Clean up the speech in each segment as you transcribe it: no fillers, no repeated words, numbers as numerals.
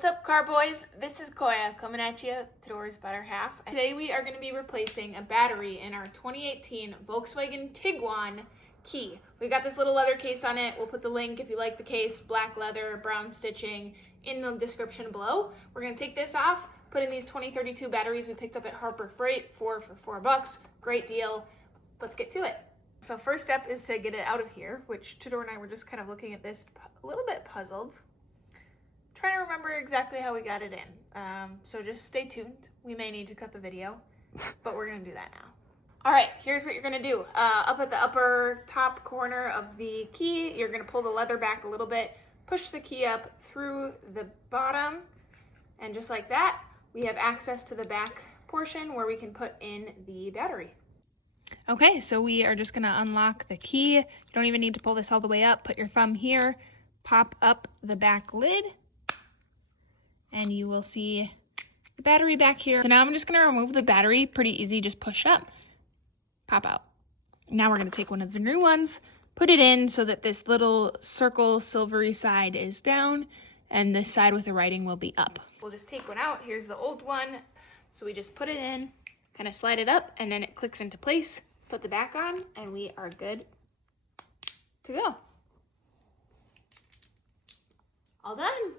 What's up, car boys? This is Koya coming at you, Todor's better half. Today we are going to be replacing a battery in our 2018 Volkswagen Tiguan Key. We've got this little leather case on it. We'll put the link if you like the case, black leather, brown stitching, in the description below. We're going to take this off, put in these 2032 batteries we picked up at Harbor Freight for $4. Great deal. Let's get to it. So first step is to get it out of here, which Tudor and I were just kind of looking at this a little bit puzzled. Trying to remember exactly how we got it in. So just stay tuned. We may need to cut the video, but we're gonna do that now. All right, here's what you're gonna do. Up at the upper top corner of the key, you're gonna pull the leather back a little bit, push the key up through the bottom, and just like that, we have access to the back portion where we can put in the battery. Okay, so we are just gonna unlock the key. You don't even need to pull this all the way up. Put your thumb here, pop up the back lid, and you will see the battery back here. So now I'm just gonna remove the battery. Pretty easy, just push up, pop out. Now we're gonna take one of the new ones, put it in so that this little circle silvery side is down and this side with the writing will be up. We'll just take one out. Here's the old one. So we just put it in, kind of slide it up, and then it clicks into place. Put the back on, and we are good to go. All done.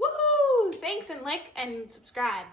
Woohoo! Thanks, and like and subscribe.